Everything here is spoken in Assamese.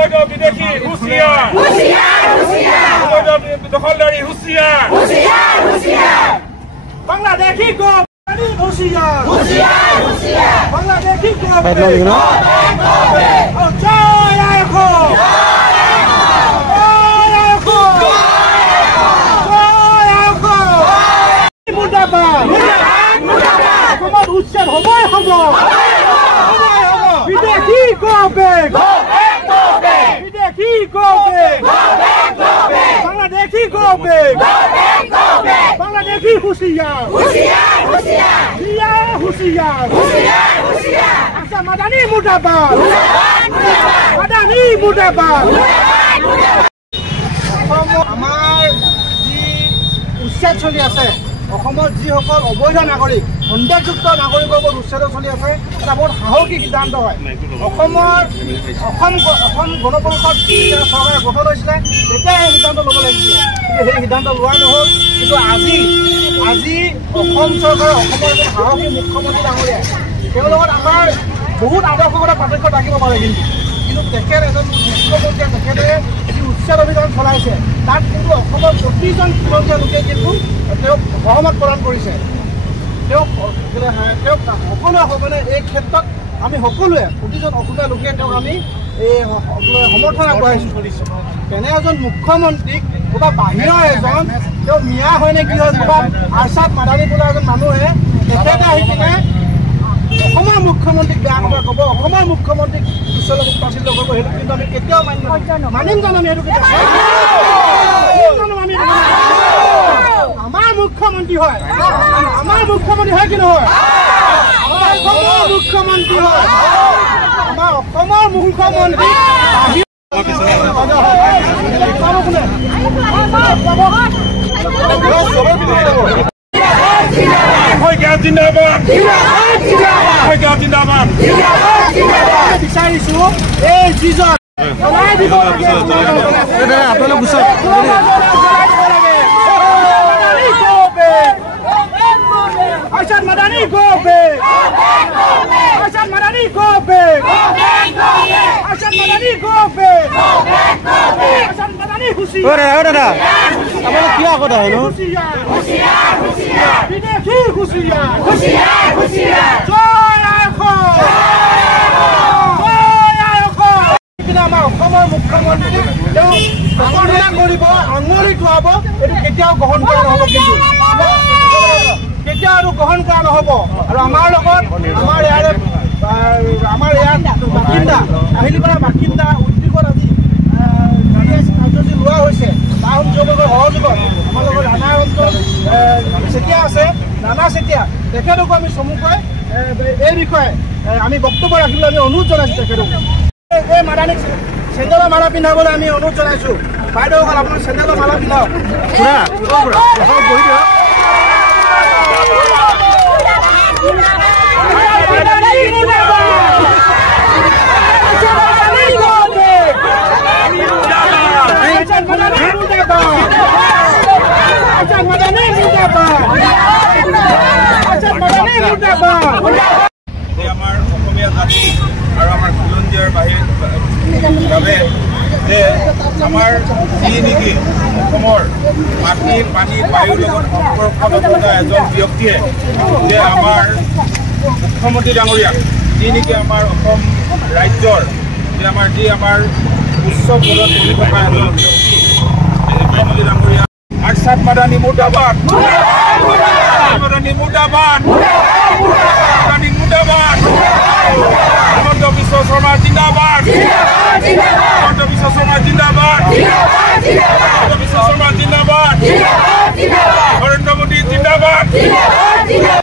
অবৈধ বিদেশী হুঁশিয়ার অবৈধ দখলদারি হুঁশিয়ার বাংলাদেশী হুঁশিয়ার বাংলাদেশী উচ্ছেদ হবই হব বিদেশী বিদেশী বাংলাদেশী বাংলাদেশী হুঁশিয়ার হুঁশিয়ার আচ্ছা মাদানী মুর্দাবাদ মাদানী মুর্দাবাদ আমাৰ যি উচ্ছেদ চলি আছে অসমৰ যিসকল অবৈধ নাগৰিক সন্দেহযুক্ত নাগৰিকৰ ওপৰত উচ্ছেদ চলি আছে এটা বহুত সাহসী সিদ্ধান্ত হয় অসম গণ পৰিষদ চৰকাৰে গঠন হৈছিলে তেতিয়া এই সিদ্ধান্ত ল'ব লাগিছিলে কিন্তু সেই সিদ্ধান্ত লোৱা নহ'ল কিন্তু আজি অসম চৰকাৰে অসমৰ এজন সাহসী মুখ্যমন্ত্ৰী ডাঙৰীয়াই তেওঁৰ লগত আমাৰ বহুত আদৰ্শগত পাৰ্থক্য থাকিব পাৰে কিন্তু তেখেত এজন মুখ্যমন্ত্ৰীয়ে তেখেতে যি উচ্ছেদ অভিযান চলাইছে তাত কিন্তু অসমৰ প্ৰতিজন খিলঞ্জীয়া লোকে কিন্তু তেওঁক সহমত প্ৰদান কৰিছে তেওঁক সকলোৱে মানে এই ক্ষেত্ৰত আমি সকলোৱে প্ৰতিজন অসমীয়া লোকে তেওঁক আমি এই সমৰ্থন আগবঢ়াইছোঁ তেনে এজন মুখ্যমন্ত্ৰীক ক'বা বাহিৰৰ এজন তেওঁ মিয়া হয় নে কি হয় ক'বা আৰ্চাদ মাদানী বোলা এজন মানুহে তেখেতে আহি কিনে অসমৰ মুখ্যমন্ত্ৰীক বেয়া কথা ক'ব অসমৰ মুখ্যমন্ত্ৰীক উচ্চলোক প্ৰাচীন কৰিব সেইটো কিন্তু আমি কেতিয়াও মানিম জানো আমি সেইটো আমাৰ মুখ্যমন্ত্ৰী হয় কি নহয় আমাৰ অসমৰ মুখ্যমন্ত্ৰী হয় আমাৰ অসমৰ মুখ্যমন্ত্ৰী বিচাৰিছো এই যিজন আপোনালোক গুচাওক Arshad Madani go back! Arshad Madani go back! Arshad Madani go back! Arshad Madani Hussiyar! Ora. Apna kya kota hai no? Hussiyar! Bideshi Hussiyar! Joy Ayakho! Kina ma Okhomor Mukhyamantri তেওঁ প্ৰকৰণা কৰিব আঙুলি টোৱাব এটো কেতিয়াও গ্ৰহণ কৰা নহব কিন্তু কেতিয়া আৰু গ্ৰহণ কৰা নহব আৰু আমাৰ লগত আমাৰ ইয়াত বাসিন্দা আহিলিপাৰা বাসিন্দা উদ্যোগত আজি কাৰ্যসূচী লোৱা হৈছে তাৰ সহযোগত আমাৰ লগত ৰাণা অঞ্চল চেতিয়া আছে ৰাণা চেতিয়া তেখেতকো আমি চমুকৈ এই বিষয়ে আমি বক্তব্য ৰাখিবলৈ আমি অনুৰোধ জনাইছোঁ তেখেতক এই মাদানীক চেণ্ডেলৰ মালা পিন্ধাবলৈ আমি অনুৰোধ জনাইছোঁ বাইদেউসকল আপোনাৰ চেণ্ডেলৰ মালা পিন্ধাওক বহি দিয়ক আমাৰ অসমীয়া জাতি আৰু আমাৰ খিলঞ্জীয়াৰ বাবে যে আমাৰ যি নেকি অসমৰ মাটি পানী বায়ুৰ লগত সম্পৰ্ক নথকা এজন ব্যক্তিয়ে যে আমাৰ মুখ্যমন্ত্ৰী ডাঙৰীয়াক যি নেকি আমাৰ অসম ৰাজ্যৰ যে আমাৰ উচ্চ পদত বহি থকা এজন ব্যক্তি মুখ্যমন্ত্ৰী ডাঙৰীয়া আৰ্চাদ মাদানী মুৰ্দাবাদ মাদানী মুৰ্দাবাদ